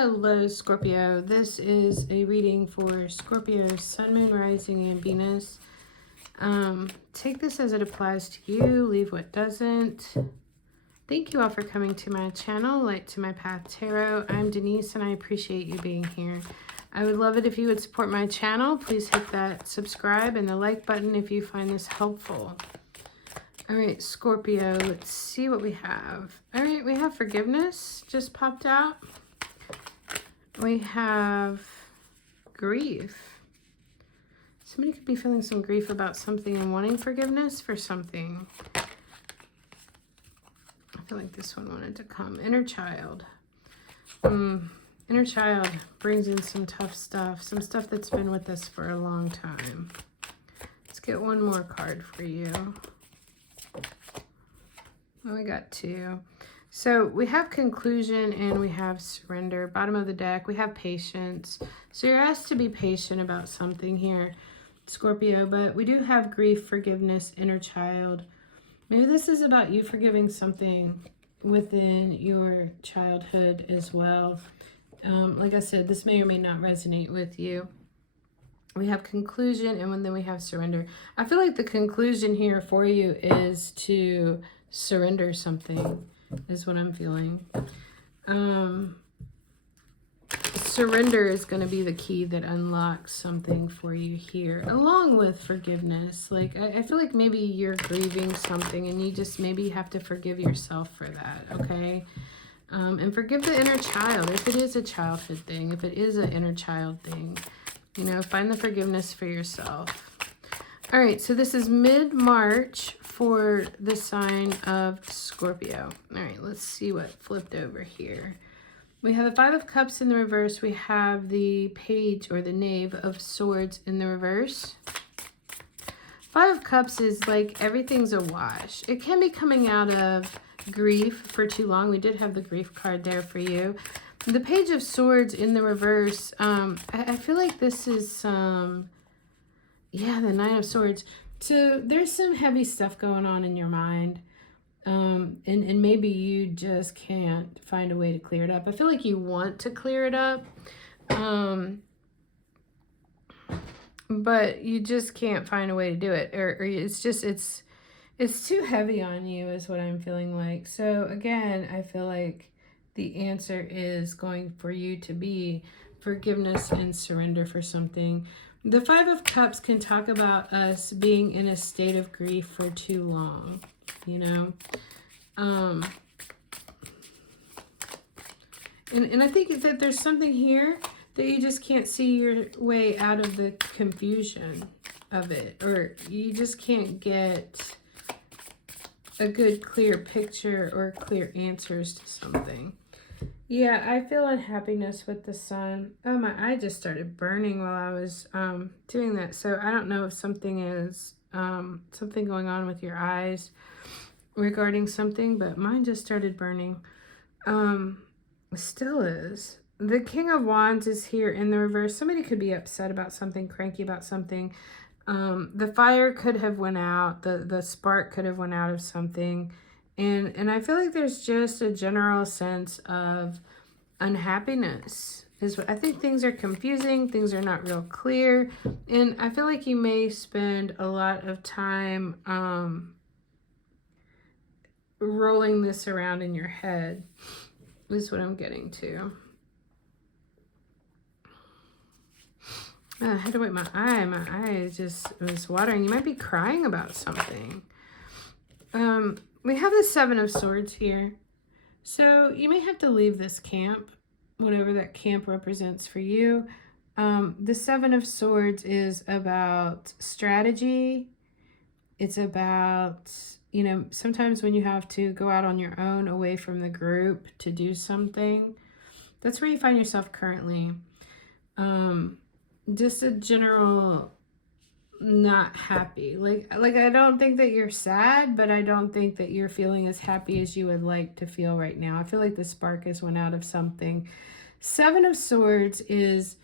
Hello, Scorpio. This is a reading for Scorpio, Sun, Moon, Rising, and Venus. Take this as it applies to you. Leave what doesn't. Thank you all for coming to my channel, Light to My Path Tarot. I'm Denise, and I appreciate you being here. I would love it if you would support my channel. Please hit that subscribe and the like button if you find this helpful. All right, Scorpio, let's see what we have. All right, we have forgiveness just popped out. We have grief. Somebody could be feeling some grief about something and wanting forgiveness for something. I feel like this one wanted to come. Inner child. Inner child brings in some tough stuff. Some stuff that's been with us for a long time. Let's get one more card for you. Oh, we got two. So we have conclusion and we have surrender. Bottom of the deck, we have patience. So you're asked to be patient about something here, Scorpio, but we do have grief, forgiveness, inner child. Maybe this is about you forgiving something within your childhood as well. Like I said, this may or may not resonate with you. We have conclusion and then we have surrender. I feel like the conclusion here for you is to surrender something. Is what I'm feeling. Surrender is going to be the key that unlocks something for you here, along with forgiveness. Like, I feel like maybe you're grieving something and you just maybe have to forgive yourself for that, okay? And forgive the inner child, if it is a childhood thing, if it is an inner child thing. You know, find the forgiveness for yourself. All right, so this is mid-March for the sign of Scorpio. All right, let's see what flipped over here. We have the Five of Cups in the reverse. We have the Page or the Knave of Swords in the reverse. Five of Cups is like everything's a wash. It can be coming out of grief for too long. We did have the grief card there for you. The Page of Swords in the reverse, I feel like this is yeah, the Nine of Swords. So there's some heavy stuff going on in your mind. And maybe you just can't find a way to clear it up. I feel like you want to clear it up. But you just can't find a way to do it. Or it's just, it's too heavy on you is what I'm feeling like. So again, I feel like the answer is going for you to be forgiveness and surrender for something. The Five of Cups can talk about us being in a state of grief for too long, you know. And I think that there's something here that you just can't see your way out of the confusion of it. Or you just can't get a good, clear picture or clear answers to something. Yeah, I feel unhappiness with the sun. Oh, my eye just started burning while I was doing that. So I don't know if something is something going on with your eyes regarding something, but mine just started burning. Still is. The King of Wands is here in the reverse. Somebody could be upset about something, cranky about something. The fire could have went out. The spark could have went out of something. And I feel like there's just a general sense of unhappiness. Is what I think. Things are confusing. Things are not real clear. And I feel like you may spend a lot of time rolling this around in your head. Is what I'm getting to. I had to wipe my eye. My eye just was watering. You might be crying about something. We have the Seven of Swords here. So you may have to leave this camp, whatever that camp represents for you. The Seven of Swords is about strategy. It's about, you know, sometimes when you have to go out on your own away from the group to do something. That's where you find yourself currently. Just a general not happy. Like I don't think that you're sad, but I don't think that you're feeling as happy as you would like to feel right now. I feel like the spark has went out of something. Seven of Swords is,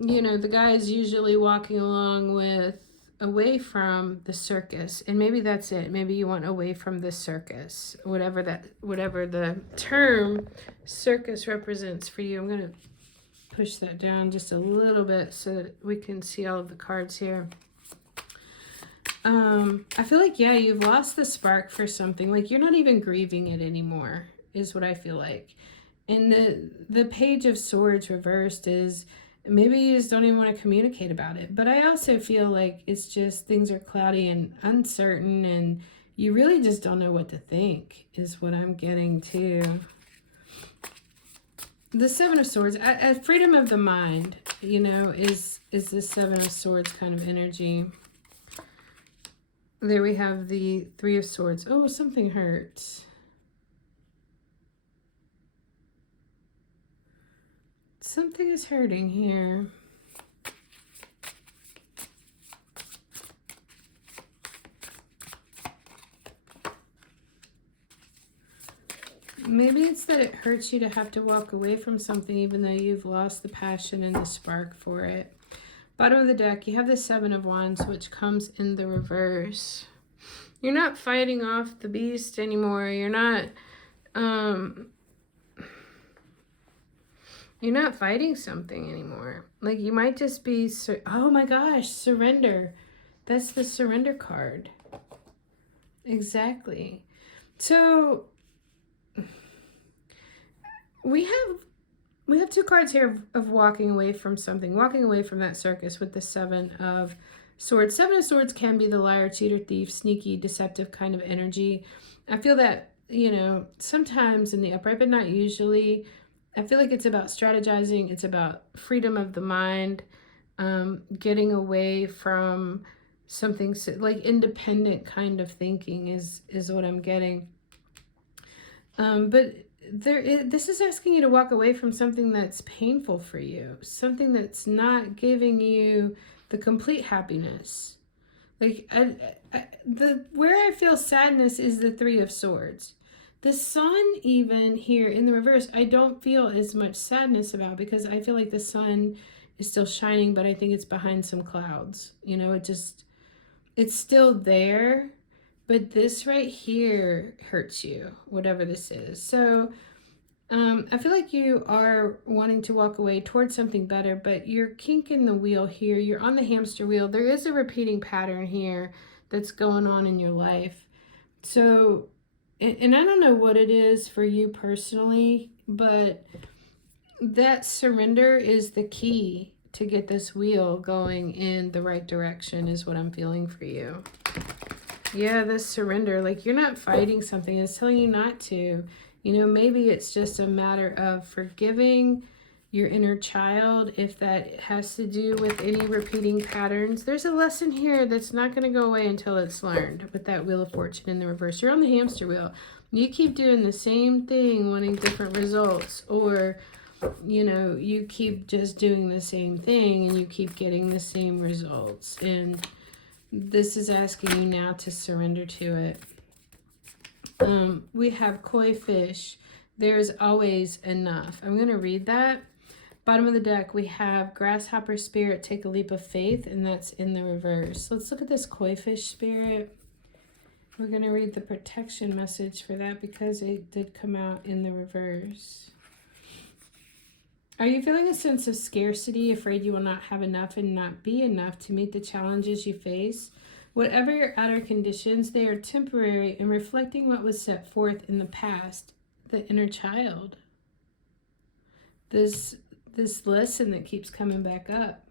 you know, the guy is usually walking along with away from the circus, and maybe that's it. Maybe you want away from the circus, whatever the term circus represents for you. I'm going to push that down just a little bit so that we can see all of the cards here. I feel like, yeah, you've lost the spark for something. Like, you're not even grieving it anymore, is what I feel like. And the Page of Swords reversed is maybe you just don't even want to communicate about it. But I also feel like it's just things are cloudy and uncertain, and you really just don't know what to think, is what I'm getting to. The Seven of Swords, freedom of the mind, you know, is the Seven of Swords kind of energy. There we have the Three of Swords. Oh, something hurts. Something is hurting here. Maybe it's that it hurts you to have to walk away from something even though you've lost the passion and the spark for it. Bottom of the deck, you have the Seven of Wands, which comes in the reverse. You're not fighting off the beast anymore. You're not fighting something anymore. Like, you might just be, oh my gosh, surrender. That's the surrender card. Exactly. So we have two cards here of walking away from something, walking away from that circus with the Seven of Swords. Seven of Swords can be the liar, cheater, thief, sneaky, deceptive kind of energy. I feel that, you know, sometimes in the upright, but not usually. I feel like it's about strategizing. It's about freedom of the mind, getting away from something like independent kind of thinking is what I'm getting. But this is asking you to walk away from something that's painful for you, something that's not giving you the complete happiness. Like, where I feel sadness is the Three of Swords. The sun, even here in the reverse, I don't feel as much sadness about, because I feel like the sun is still shining, but I think it's behind some clouds. You know, it's still there, but this right here hurts you, whatever this is. So I feel like you are wanting to walk away towards something better, but you're kinking the wheel here. You're on the hamster wheel. There is a repeating pattern here that's going on in your life. So, and I don't know what it is for you personally, but that surrender is the key to get this wheel going in the right direction, is what I'm feeling for you. Yeah, this surrender, like, you're not fighting something. It's telling you not to. You know, maybe it's just a matter of forgiving your inner child, if that has to do with any repeating patterns. There's a lesson here that's not going to go away until it's learned with that Wheel of Fortune in the reverse. You're on the hamster wheel. You keep doing the same thing, wanting different results, or, you know, you keep just doing the same thing and you keep getting the same results. And this is asking you now to surrender to it. We have koi fish. There's always enough. I'm going to read that. Bottom of the deck, we have grasshopper spirit, take a leap of faith, and that's in the reverse. Let's look at this koi fish spirit. We're going to read the protection message for that because it did come out in the reverse. Are you feeling a sense of scarcity, afraid you will not have enough and not be enough to meet the challenges you face? Whatever your outer conditions, they are temporary and reflecting what was set forth in the past, the inner child. This lesson that keeps coming back up.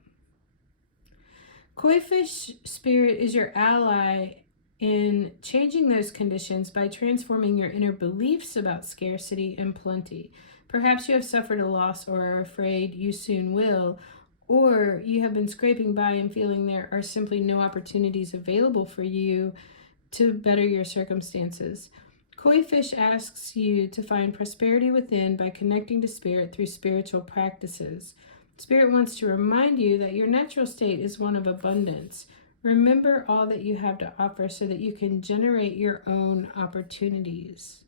Koi fish spirit is your ally in changing those conditions by transforming your inner beliefs about scarcity and plenty. Perhaps you have suffered a loss or are afraid you soon will, or you have been scraping by and feeling there are simply no opportunities available for you to better your circumstances. Koi fish asks you to find prosperity within by connecting to spirit through spiritual practices. Spirit wants to remind you that your natural state is one of abundance. Remember all that you have to offer so that you can generate your own opportunities.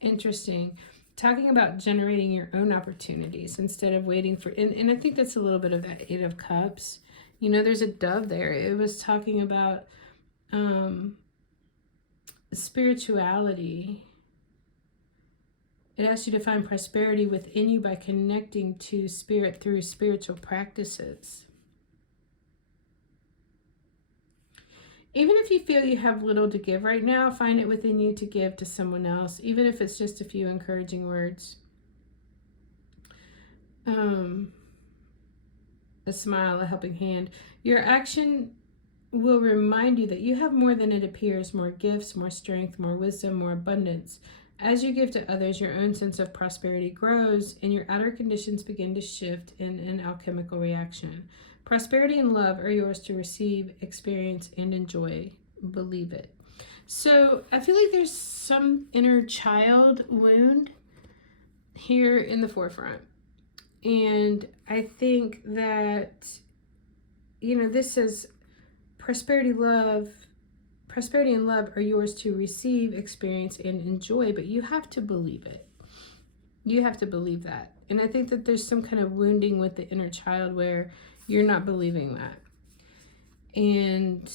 Interesting. Talking about generating your own opportunities instead of waiting for, and I think that's a little bit of that Eight of Cups. You know, there's a dove there. It was talking about spirituality. It asks you to find prosperity within you by connecting to spirit through spiritual practices. Even if you feel you have little to give right now, find it within you to give to someone else, even if it's just a few encouraging words. A smile, a helping hand. Your action will remind you that you have more than it appears, more gifts, more strength, more wisdom, more abundance. As you give to others, your own sense of prosperity grows and your outer conditions begin to shift in an alchemical reaction. Prosperity and love are yours to receive, experience, and enjoy. Believe it. So I feel like there's some inner child wound here in the forefront. And I think that, you know, this says prosperity and love are yours to receive, experience, and enjoy, but you have to believe it. You have to believe that. And I think that there's some kind of wounding with the inner child where you're not believing that. And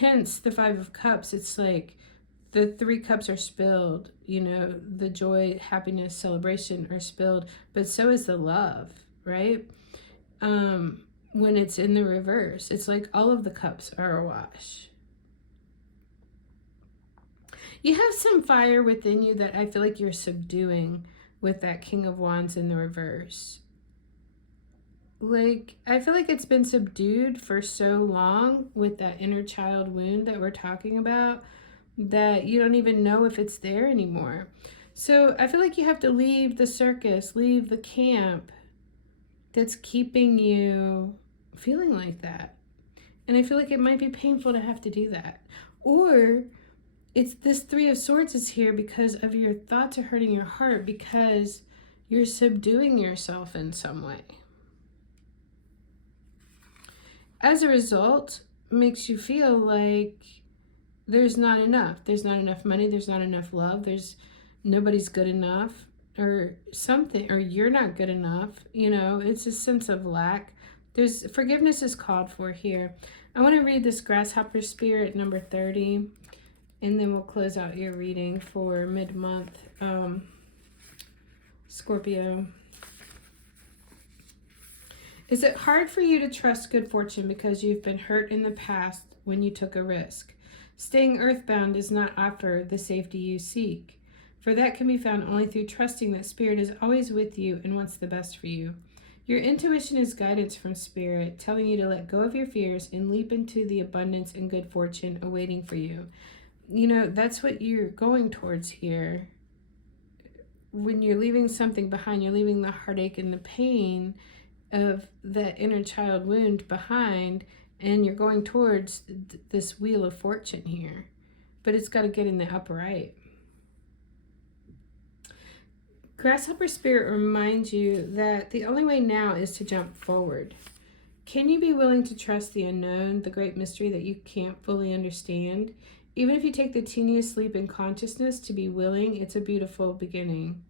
hence the Five of Cups, it's like the 3 cups are spilled, you know, the joy, happiness, celebration are spilled, but so is the love, right? When it's in the reverse, it's like all of the cups are awash. You have some fire within you that I feel like you're subduing with that King of Wands in the reverse. Like, I feel like it's been subdued for so long with that inner child wound that we're talking about that you don't even know if it's there anymore. So I feel like you have to leave the circus, leave the camp that's keeping you feeling like that. And I feel like it might be painful to have to do that. Or it's this 3 of Swords is here because of your thoughts are hurting your heart because you're subduing yourself in some way. As a result, makes you feel like there's not enough. There's not enough money. There's not enough love. There's nobody's good enough or something, or you're not good enough. You know, it's a sense of lack. There's forgiveness is called for here. I want to read this Grasshopper Spirit number 30, and then we'll close out your reading for mid-month, Scorpio. Is it hard for you to trust good fortune because you've been hurt in the past when you took a risk? Staying earthbound does not offer the safety you seek, for that can be found only through trusting that Spirit is always with you and wants the best for you. Your intuition is guidance from Spirit, telling you to let go of your fears and leap into the abundance and good fortune awaiting for you. You know, that's what you're going towards here. When you're leaving something behind, you're leaving the heartache and the pain of that inner child wound behind, and you're going towards this wheel of fortune here, but it's got to get in the upright. Grasshopper Spirit reminds you that the only way now is to jump forward. Can you be willing to trust the unknown, the great mystery that you can't fully understand? Even if you take the teeniest leap in consciousness to be willing, it's a beautiful beginning.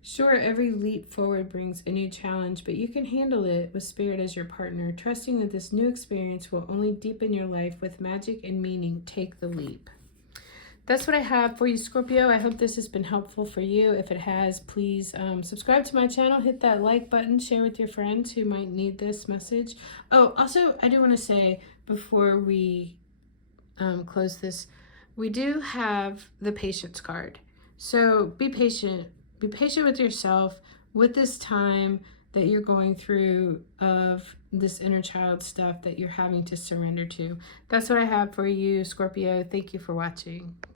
Sure, every leap forward brings a new challenge, but you can handle it with Spirit as your partner, trusting that this new experience will only deepen your life with magic and meaning. Take the leap. That's what I have for you, Scorpio. I hope this has been helpful for you. If it has, please subscribe to my channel, hit that like button, share with your friends who might need this message. Oh, also, I do want to say before we close this, we do have the patience card. So be patient. Be patient with yourself with this time that you're going through of this inner child stuff that you're having to surrender to. That's what I have for you, Scorpio. Thank you for watching.